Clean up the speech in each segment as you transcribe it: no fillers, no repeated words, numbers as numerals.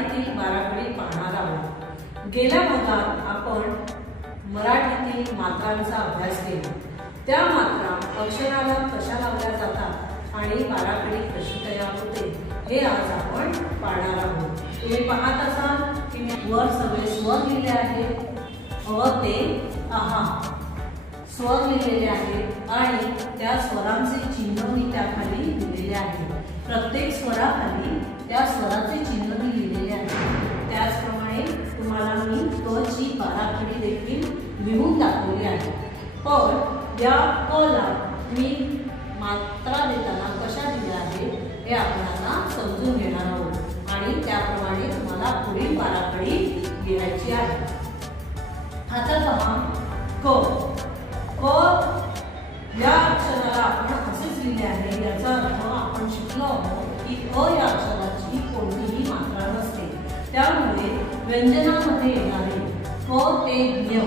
मराठीतील बाराखडी पाहणार आहोत। गेल्या भागात आपण मराठीतील मात्रांचा अभ्यास केला। त्या मात्रा अक्षराला कशा लावल्या जातात आणि बाराखडी कशी तयार होते हे आज आपण पाहणार आहोत। तुम्ही पाहत असाल की मी वर सगळे स्वर लिहिले आहेत, अ ते आहा स्वर लिहिलेले आहेत आणि त्या स्वरांचे चिन्ह मी त्याखाली लिहिलेले आहे। प्रत्येक स्वराखाली त्या स्वराचे चिन्ह मी लिहिलेले आहे। त्याचप्रमाणे तुम्हाला मी क ची बाराखडी देखील लिहून दाखवली आहे। पण या क ला मी मात्रा देताना कशा दिल्या आहेत हे आपण आता समजून घेणार आहोत आणि त्याप्रमाणे तुम्हाला पुढील बाराखडी लिहायची आहे। आता पहा क या अक्षराला आपण असेच लिहिले आहे। याचा अर्थ आपण शिकलो आहोत की अ या अक्षराची कोणतीही मात्रा नसते। त्यामुळे व्यंजनामध्ये येणारे क ते ज्ञ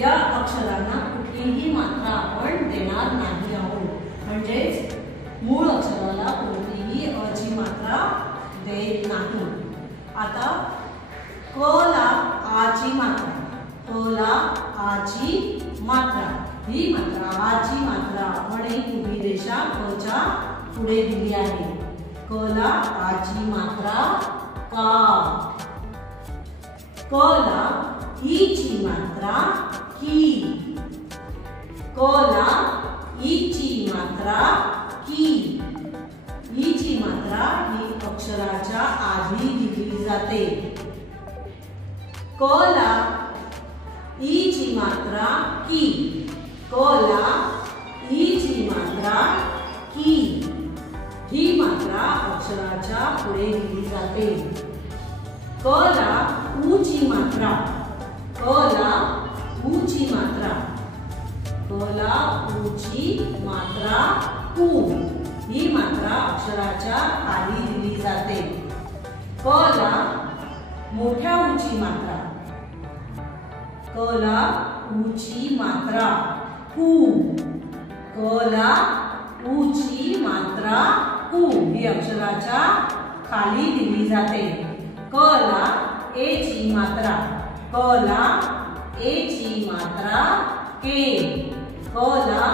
या अक्षरांना कुठलीही मात्रा आपण देणार नाही आहोत। म्हणजेच मूळ अक्षराला कोणतीही अ ची मात्रा देत नाही। आता क ला आ ची मात्रा, क ला आ ची मात्रा, ही मात्रा आ ची मात्रा आपण एक उभी रेषा क च्या पुढे दिली आहे। क ला आ ची मात्रा का, क ला ई ची मात्रा की, क ला ई ची मात्रा की। ई ची मात्रा ही अक्षराच्या आधी दिली जाते। क ला ई ची मात्रा की, क ला ई ची मात्रा की, ही मात्रा अक्षराच्या पुढे दिली जाते। क ला उ ची मात्रा, क ला उ ची मात्रा, क ला उ ची मात्रा उ, ही मात्रा अक्षराच्या खाली दिली जाते। क ला मोठ्या उ ची मात्रा, क ला उ ची मात्रा कु, क ला उ ची मात्रा कु, ही अक्षराच्या खाली दिली जाते। क ला ए ची मात्रा, क ला ए ची मात्रा के, क ला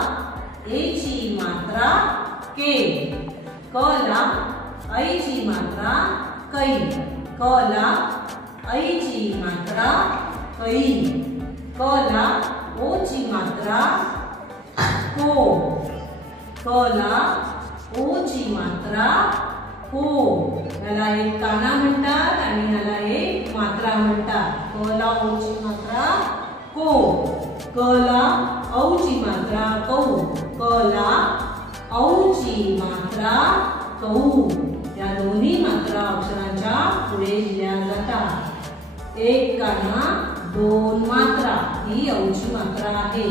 ए ची मात्रा के, क ला ऐ ची मात्रा कै, क ला ऐ ची मात्रा कै, क ला ओ ची मात्रा को, क ला ओ ची मात्रा को। याला एक काना म्हणतात आणि याला एक मात्रा म्हणतात। क ला ओ ची मात्रा को, क ला औ ची मात्रा कौ, क ला औ ची मात्रा कौ। या दोन्ही मात्रा अक्षरांच्या पुढे लिहिल्या जातात। एक काना दोन मात्रा ही औ ची मात्रा आहे।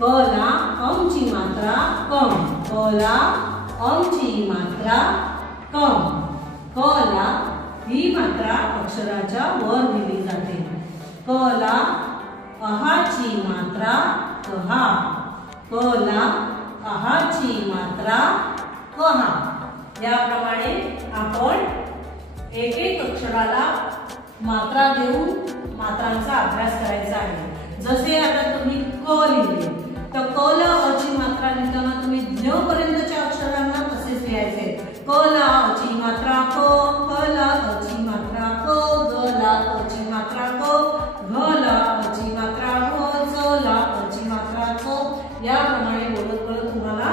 क ला अम ची मात्रा कम, क ला अम ची मात्रा कम, क ला ही मात्रा अक्षराच्या वर दिली जाते। क ला अहा ची मात्रा कहा, क ला अहा ची मात्रा कहा। याप्रमाणे आपण एक एक अक्षराला मात्रा देऊन मात्रांचा अभ्यास करायचा आहे। जसे आता तुम्ही क लिहिले तर क ला अ ची मात्रा लिहिताना तुम्ही ज्ञ पर्यंतच्या अक्षरांना तसेच लिहायचे। क ला अ ची मात्रा क, क ला अ ची मात्रा क, ग ला अ ची मात्रा क, घ ला अ ची मात्रा घ, च ला अ ची मात्रा च। याप्रमाणे बोलत बोलत तुम्हाला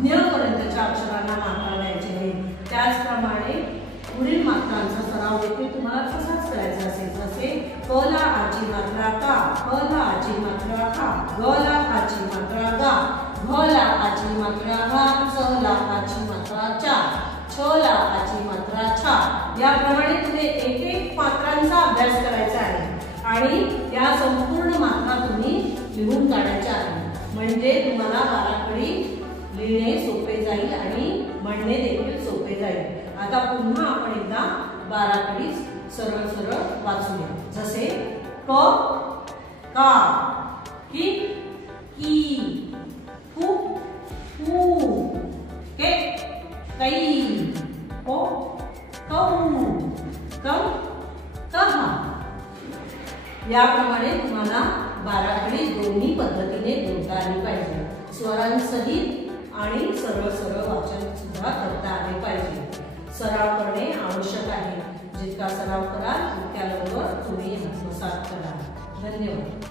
ज्ञ पर्यंतच्या अक्षरांना मात्रा द्यायची आहे। त्याचप्रमाणे पुढील मात्रांचा सराव देखील तुम्हाला तसाच करायचा असेल। जसे क ला आ ची मात्रा का, क ला आ ची मात्रा का, ग ला आ ची मात्रा गा, घ ला आ ची मात्रा घा, च ला आ ची मात्रा चा, छ ला आ ची मात्रा छा। याप्रमाणे तुम्ही एक एक मात्रांचा अभ्यास करायचा आहे आणि या संपूर्ण मात्रा तुम्ही लिहून काढायच्या आहेत। म्हणजे तुम्हाला बाराखडी लिहिणे सोपे जाईल आणि म्हणणे देखील सोपे जाईल। आता पुन्हा आपण एकदा बाराखडी सरळ सरळ वाचूया। जसे क का, की की, कु कू, के कै, को कौ, कम याप्रमाणे तुम्हाला बाराखडी दोन्ही पद्धतीने बोलता आली पाहिजे. स्वरांसहित आणि सरळ वाचन सुद्धा करता आले पाहिजे. सराव करणे आवश्यक आहे. जितका सराव कराल तितक्या लवकर तुम्ही आत्मसात कराल. धन्यवाद.